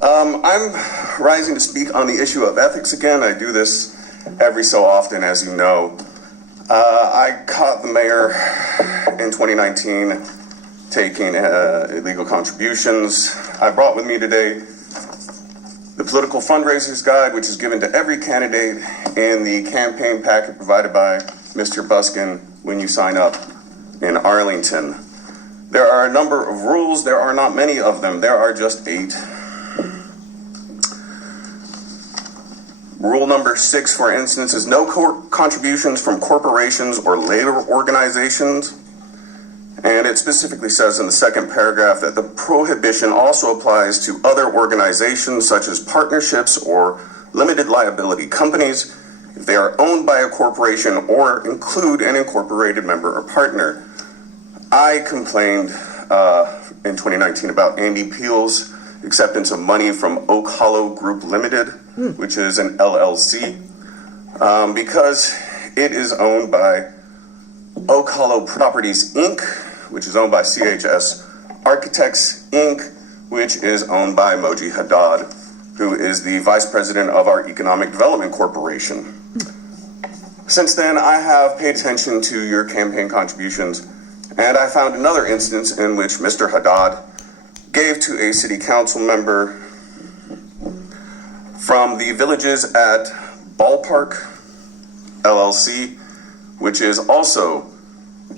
I'm rising to speak on the issue of ethics again. I do this every so often, as you know. I caught the mayor in 2019 taking illegal contributions. I brought with me today the political fundraisers guide, which is given to every candidate in the campaign packet provided by Mr. Buskin when you sign up in Arlington. There are a number of rules. There are not many of them. There are just 8. Rule number 6, for instance, is no contributions from corporations or labor organizations. And it specifically says in the second paragraph that the prohibition also applies to other organizations such as partnerships or limited liability companies if they are owned by a corporation or include an incorporated member or partner. I complained in 2019 about Andy Peel's acceptance of money from Oak Hollow Group Limited, which is an LLC, because it is owned by Oak Hollow Properties, Inc., which is owned by CHS Architects, Inc., which is owned by Moji Haddad, who is the vice president of our Economic Development Corporation. Since then, I have paid attention to your campaign contributions, and I found another instance in which Mr. Haddad gave to a city council member from the Villages at Ballpark LLC, which is also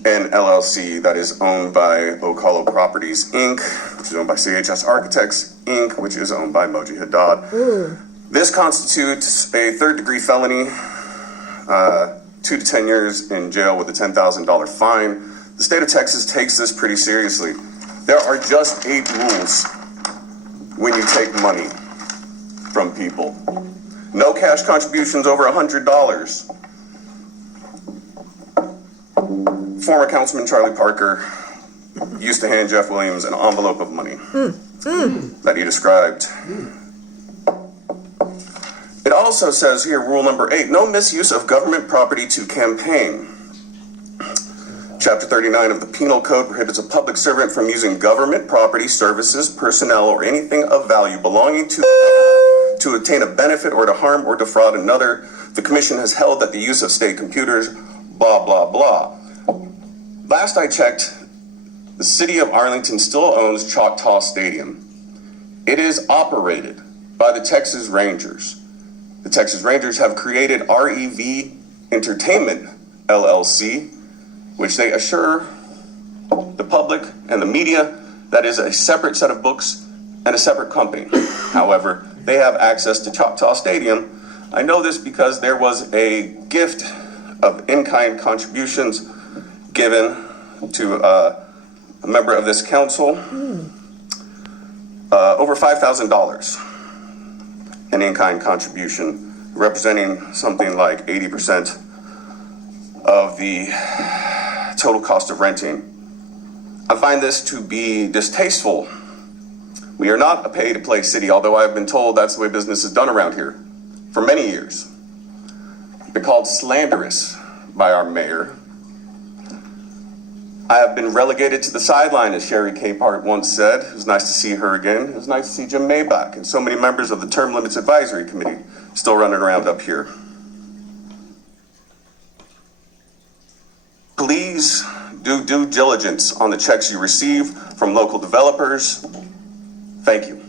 an LLC that is owned by Oak Hollow Properties, Inc., which is owned by CHS Architects, Inc., which is owned by Moji Haddad. This constitutes a third-degree felony, 2 to 10 years in jail with a $10,000 fine. The state of Texas takes this pretty seriously. There are just 8 rules when you take money from people. No cash contributions over $100. Former Councilman Charlie Parker used to hand Jeff Williams an envelope of money that he described. It also says here, rule number 8, no misuse of government property to campaign. Chapter 39 of the Penal Code prohibits a public servant from using government property, services, personnel, or anything of value belonging to obtain a benefit or to harm or defraud another. The commission has held that the use of state computers, blah, blah, blah. Last I checked, the city of Arlington still owns Choctaw Stadium. It is operated by the Texas Rangers. The Texas Rangers have created REV Entertainment, LLC, which they assure the public and the media that is a separate set of books and a separate company. However, they have access to Choctaw Stadium. I know this because there was a gift of in-kind contributions given to a member of this council, over $5,000 an in-kind contribution, representing something like 80% of the total cost of renting. I find this to be distasteful. We are not a pay-to-play city, although I have been told that's the way business is done around here for many years. Been called slanderous by our mayor. I have been relegated to the sideline, as Sherry Capehart once said. It was nice to see her again. It was nice to see Jim Maybach and so many members of the Term Limits Advisory Committee still running around up here. Please do due diligence on the checks you receive from local developers. Thank you.